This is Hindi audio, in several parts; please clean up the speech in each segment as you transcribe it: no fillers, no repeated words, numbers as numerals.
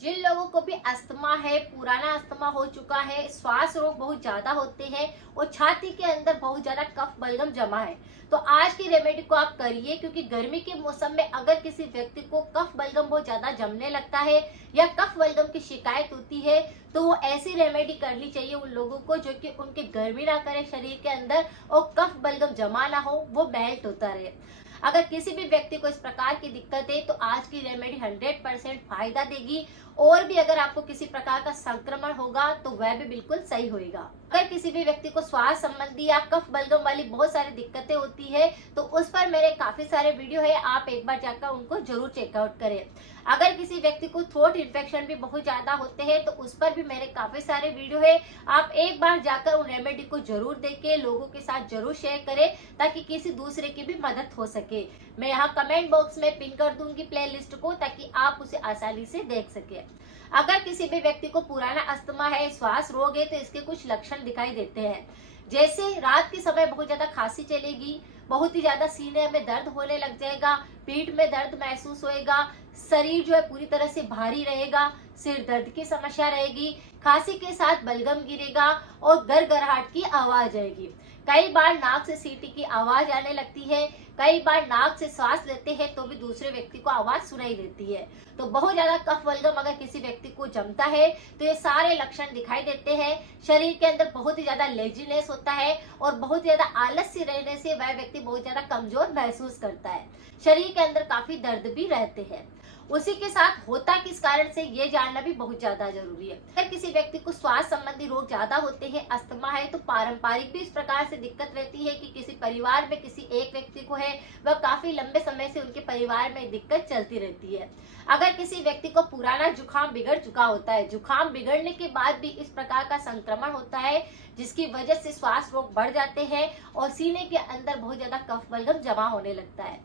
जिन लोगों को भी अस्थमा है, पुराना अस्थमा हो चुका है, श्वास रोग बहुत ज्यादा होते हैं और छाती के अंदर बहुत ज्यादा कफ बलगम जमा है, तो आज की रेमेडी को आप करिए। क्योंकि गर्मी के मौसम में अगर किसी व्यक्ति को कफ बलगम बहुत ज्यादा जमने लगता है या कफ बलगम की शिकायत होती है, तो वो ऐसी रेमेडी करनी चाहिए उन लोगों को जो कि उनके गर्मी ना करे शरीर के अंदर और कफ बलगम जमा ना हो, वो मेल्ट होता रहे। अगर किसी भी व्यक्ति को इस प्रकार की दिक्कत है तो आज की रेमेडी 100% फायदा देगी। और भी अगर आपको किसी प्रकार का संक्रमण होगा तो वह भी बिल्कुल सही होगा। अगर किसी भी व्यक्ति को श्वास संबंधी या कफ बलगम वाली बहुत सारी दिक्कतें होती है तो उस पर मेरे काफी सारे वीडियो है, आप एक बार जाकर उनको जरूर चेकआउट करें। अगर किसी व्यक्ति को थ्रोट इन्फेक्शन भी बहुत ज्यादा होते हैं तो उस पर भी मेरे काफी सारे वीडियो है, आप एक बार जाकर उन रेमेडी को जरूर देखें, लोगों के साथ जरूर शेयर करें ताकि किसी दूसरे की भी मदद हो सके। मैं यहाँ कमेंट बॉक्स में पिन कर दूंगी प्लेलिस्ट को ताकि आप उसे आसानी से देख सके। अगर किसी भी व्यक्ति को पुराना अस्थमा है, श्वास रोग है, तो इसके कुछ लक्षण दिखाई देते हैं। जैसे रात के समय बहुत ज्यादा खांसी चलेगी, बहुत ही ज्यादा सीने में दर्द होने लग जाएगा, पीठ में दर्द महसूस होएगा, शरीर जो है पूरी तरह से भारी रहेगा, सिर दर्द की समस्या रहेगी, खांसी के साथ बलगम गिरेगा और गड़गड़ाहट की आवाज आएगी। कई बार नाक से सीटी की आवाज आने लगती है, कई बार नाक से सांस लेते हैं तो भी दूसरे व्यक्ति को आवाज सुनाई देती है। तो बहुत ज्यादा कफ बलगम अगर किसी व्यक्ति को जमता है तो ये सारे लक्षण दिखाई देते हैं। शरीर के अंदर बहुत ही ज्यादा लेजीनेस होता है और बहुत ज्यादा आलस्य रहने से वह व्यक्ति बहुत ज्यादा कमजोर महसूस करता है। शरीर के अंदर काफी दर्द भी रहते हैं। उसी के साथ होता किस कारण से ये जानना भी बहुत ज्यादा जरूरी है। अगर किसी व्यक्ति को श्वास संबंधी रोग ज्यादा होते हैं, अस्थमा है, तो पारंपरिक भी इस प्रकार से दिक्कत रहती है कि किसी परिवार में किसी एक व्यक्ति को है, वह काफी लंबे समय से उनके परिवार में दिक्कत चलती रहती है। अगर किसी व्यक्ति को पुराना जुकाम बिगड़ चुका होता है, जुकाम बिगड़ने के बाद भी इस प्रकार का संक्रमण होता है जिसकी वजह से श्वास रोग बढ़ जाते हैं और सीने के अंदर बहुत ज्यादा कफ बलगम जमा होने लगता है।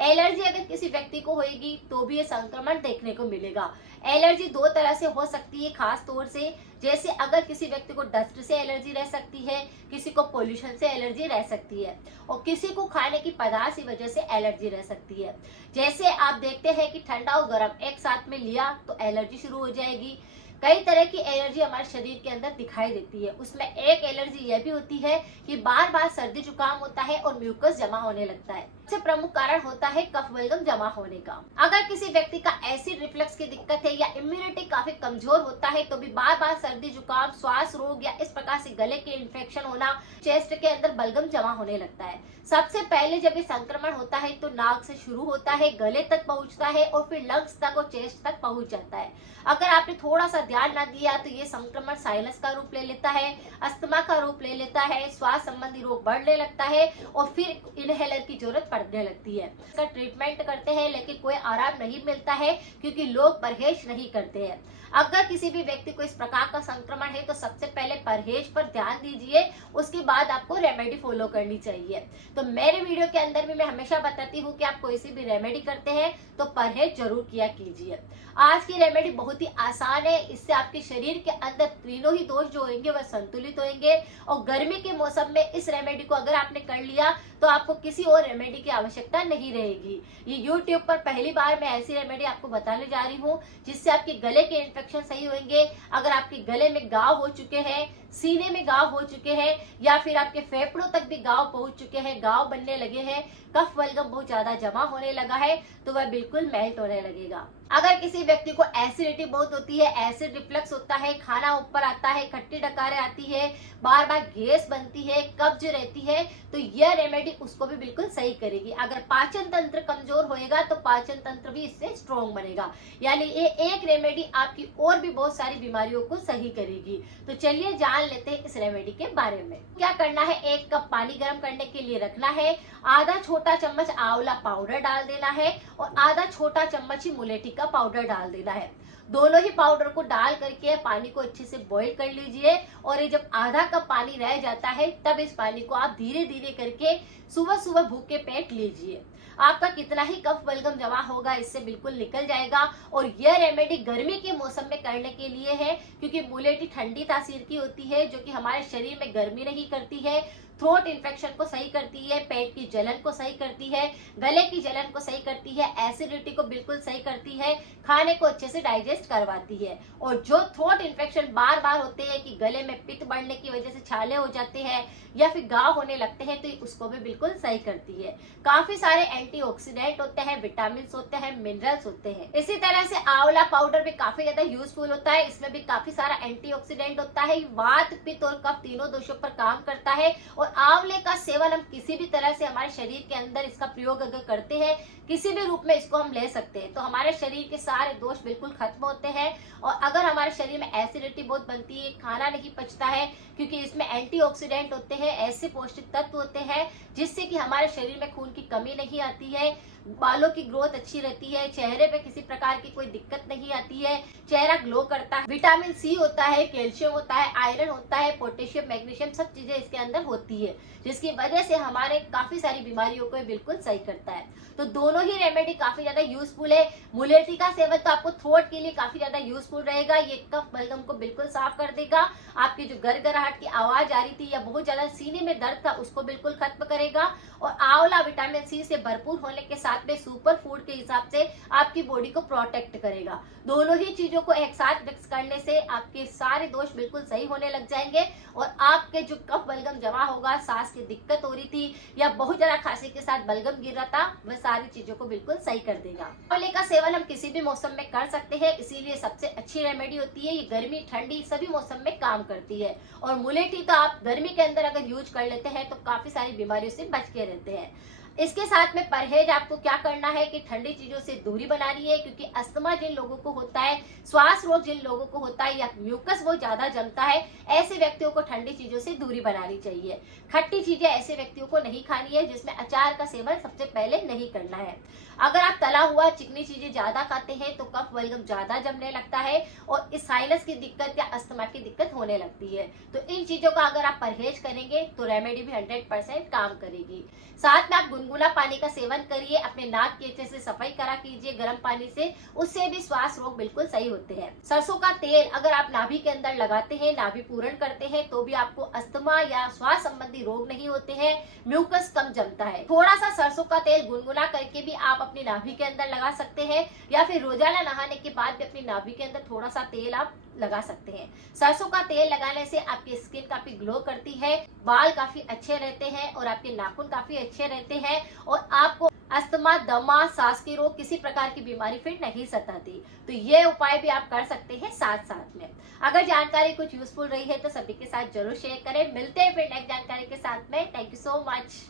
एलर्जी अगर किसी व्यक्ति को होगी तो भी ये संक्रमण देखने को मिलेगा। एलर्जी दो तरह से हो सकती है, खास तौर से जैसे अगर किसी व्यक्ति को डस्ट से एलर्जी रह सकती है, किसी को पोल्यूशन से एलर्जी रह सकती है और किसी को खाने की पदार्थ की वजह से एलर्जी रह सकती है। जैसे आप देखते हैं कि ठंडा और गर्म एक साथ में लिया तो एलर्जी शुरू हो जाएगी। कई तरह की एलर्जी हमारे शरीर के अंदर दिखाई देती है। उसमें एक एलर्जी यह भी होती है कि बार बार सर्दी जुकाम होता है और म्यूकस जमा होने लगता है। सबसे प्रमुख कारण होता है कफ बलगम जमा होने का। अगर किसी व्यक्ति का एसिड रिफ्लक्स की दिक्कत है या इम्यूनिटी काफी कमजोर होता है तो भी बार बार सर्दी जुकाम, श्वास रोग या इस प्रकार से गले के इन्फेक्शन होना, चेस्ट के अंदर बलगम जमा होने लगता है। सबसे पहले जब ये संक्रमण होता है तो नाक से शुरू होता है, गले तक पहुंचता है और फिर लंग्स तक और चेस्ट तक पहुंच जाता है। अगर आपने थोड़ा सा ध्यान न दिया तो ये संक्रमण साइनस का रूप ले लेता है, अस्थमा का रूप ले लेता है, श्वास संबंधी रोग बढ़ने लगता है और फिर इनहेलर की जरूरत पड़ने लगती है। इसका ट्रीटमेंट करते हैं लेकिन कोई आराम नहीं मिलता है क्योंकि लोग परहेज नहीं करते हैं। अगर किसी भी व्यक्ति को इस प्रकार का संक्रमण है तो सबसे पहले परहेज पर ध्यान दीजिए, उसके बाद आपको रेमेडी फॉलो करनी चाहिए। तो मेरे वीडियो के अंदर भी मैं हमेशा बताती हूँ कि आप कोई सी भी रेमेडी करते हैं तो परहेज जरूर किया कीजिए। आज की रेमेडी बहुत ही आसान है, इससे आपके शरीर के अंदर तीनों ही दोष जो होंगे वह संतुलित होंगे और गर्मी के मौसम में इस रेमेडी को अगर आपने कर लिया तो आपको किसी और रेमेडी की आवश्यकता नहीं रहेगी। ये YouTube पर पहली बार मैं ऐसी रेमेडी आपको बताने जा रही हूँ जिससे आपके गले के इन्फेक्शन सही होंगे। अगर आपके गले में घाव हो चुके हैं, सीने में घाव हो चुके हैं या फिर आपके फेफड़ों तक भी घाव पहुंच चुके हैं, घाव बनने लगे हैं, कफ बलगम बहुत ज्यादा जमा होने लगा है तो वह बिल्कुल मेल्ट होने लगेगा। अगर किसी व्यक्ति को एसिडिटी बहुत होती है, एसिड रिफ्लक्स होता है, खाना ऊपर आता है, खट्टी डकारें आती है, बार बार गैस बनती है, कब्ज रहती है, तो यह रेमेडी उसको भी बिल्कुल सही करेगी। अगर पाचन तंत्र कमजोर होएगा तो पाचन तंत्र भी इससे स्ट्रॉन्ग बनेगा। यानी ये एक रेमेडी आपकी और भी बहुत सारी बीमारियों को सही करेगी। तो चलिए जान लेते हैं इस रेमेडी के बारे में। क्या करना है, 1 कप पानी गर्म करने के लिए रखना है, आधा छोटा चम्मच आंवला पाउडर डाल देना है और आधा छोटा चम्मच ही मुलेठी का पाउडर डाल देना है। दोनों ही पाउडर को डाल करके पानी को अच्छे से बॉईल कर लीजिए और ये जब आधा कप पानी रह जाता है तब इस पानी को आप धीरे धीरे करके सुबह सुबह भूखे पेट लीजिए। आपका कितना ही कफ बलगम जमा होगा इससे बिल्कुल निकल जाएगा। और यह रेमेडी गर्मी के मौसम में करने के लिए है क्योंकि मुलेठी ठंडी तासीर की होती है जो कि हमारे शरीर में गर्मी नहीं करती है, थ्रोट इन्फेक्शन को सही करती है, पेट की जलन को सही करती है, गले की जलन को सही करती है, एसिडिटी को बिल्कुल सही करती है, खाने को अच्छे से डाइजेस्ट करवाती है। और जो थ्रोट इन्फेक्शन बार बार होते हैं कि गले में पित्त बढ़ने की वजह से छाले हो जाते हैं या फिर घाव होने लगते हैं, तो उसको भी बिल्कुल सही करती है। काफी सारे एंटीऑक्सीडेंट होते हैं, विटामिन होते हैं, मिनरल्स होते हैं। इसी तरह से आंवला पाउडर भी काफी ज्यादा यूजफुल होता है। इसमें भी काफी सारा एंटीऑक्सीडेंट होता है, वात पित्त और कफ तीनों दोषों पर काम करता है। और आंवले का सेवन हम किसी भी तरह से हमारे शरीर के अंदर इसका प्रयोग अगर करते हैं, किसी भी रूप में इसको हम ले सकते हैं, तो हमारे शरीर के सारे दोष बिल्कुल खत्म होते हैं। और अगर हमारे शरीर में एसिडिटी बहुत बनती है, खाना नहीं पचता है, क्योंकि इसमें एंटीऑक्सीडेंट होते हैं, ऐसे पौष्टिक तत्व होते हैं जिससे कि हमारे शरीर में खून की कमी नहीं आती है, बालों की ग्रोथ अच्छी रहती है, चेहरे पे किसी प्रकार की कोई दिक्कत नहीं आती है, चेहरा ग्लो करता है। विटामिन सी होता है, कैल्शियम होता है, आयरन होता है, पोटेशियम, मैग्नीशियम, सब चीजें इसके अंदर होती है, जिसकी वजह से हमारे काफी सारी बीमारियों को बिल्कुल सही करता है। तो दोनों ही रेमेडी काफी ज्यादा यूजफुल है। मुलेठी का सेवन तो आपको थ्रोट के लिए काफी ज्यादा यूजफुल रहेगा। ये कफ बलगम को बिल्कुल साफ कर देगा, आपकी जो गरगराहट की आवाज आ रही थी या बहुत ज्यादा सीने में दर्द था उसको बिल्कुल खत्म करेगा। और आंवला विटामिन सी से भरपूर होने के साथ में सुपर फूड के हिसाब से आपकी बॉडी को प्रोटेक्ट करेगा। दोनों ही चीजों को एक साथ मिक्स करने से आपके सारे दोष बिल्कुल सही होने लग जाएंगे और आपके जो कफ बलगम जमा होगा, सांस की दिक्कत हो रही थी या बहुत ज्यादा खांसी के साथ बलगम गिर रहा था, वह सारी चीजों को बिल्कुल सही कर देगा। आंवले का सेवन हम किसी भी मौसम में कर सकते हैं, इसीलिए सबसे अच्छी रेमेडी होती है। ये गर्मी ठंडी सभी मौसम में काम करती है। और मुलेठी तो आप गर्मी के अंदर अगर यूज कर लेते हैं तो काफी सारी बीमारियों से बच के रहते हैं। इसके साथ में परहेज आपको क्या करना है कि ठंडी चीजों से दूरी बनानी है, क्योंकि अस्थमा जिन लोगों को होता है, श्वास रोग जिन लोगों को होता है या म्यूकस वो ज्यादा जमता है, ऐसे व्यक्तियों को ठंडी चीजों से दूरी बनानी चाहिए। खट्टी चीजें ऐसे व्यक्तियों को नहीं खानी है, जिसमें अचार का सेवन सबसे पहले नहीं करना है। अगर आप तला हुआ चिकनी चीजें ज्यादा खाते हैं तो कफ बलगम ज्यादा जमने लगता है और इस साइनस की दिक्कत या अस्थमा की दिक्कत होने लगती है। तो इन चीजों का अगर आप परहेज करेंगे तो रेमेडी भी 100% काम करेगी। साथ में आप गुनगुना पानी का सेवन करिए, अपने नाक की अच्छे से सफाई करा कीजिए गर्म पानी से, उससे भी श्वास रोग बिल्कुल सही होते हैं। सरसों का तेल अगर आप नाभि के अंदर लगाते हैं, नाभि पूरण करते हैं, तो भी आपको अस्थमा या श्वास संबंधी रोग नहीं होते हैं, म्यूकस कम जमता है। थोड़ा सा सरसों का तेल गुनगुना करके भी आप अपनी नाभि के अंदर लगा सकते हैं, या फिर रोजाना नहाने के बाद भी अपनी नाभि के अंदर थोड़ा सा तेल आप लगा सकते हैं। सरसों का तेल लगाने से आपकी स्किन काफी ग्लो करती है, बाल काफी अच्छे रहते हैं और आपके नाखून काफी अच्छे रहते हैं और आपको अस्थमा, दमा, सांस की रोग, किसी प्रकार की बीमारी फिर नहीं सताती। तो ये उपाय भी आप कर सकते हैं साथ साथ में। अगर जानकारी कुछ यूजफुल रही है तो सभी के साथ जरूर शेयर करें। मिलते हैं फिर नेक्स्ट जानकारी के साथ में। Thank you so much.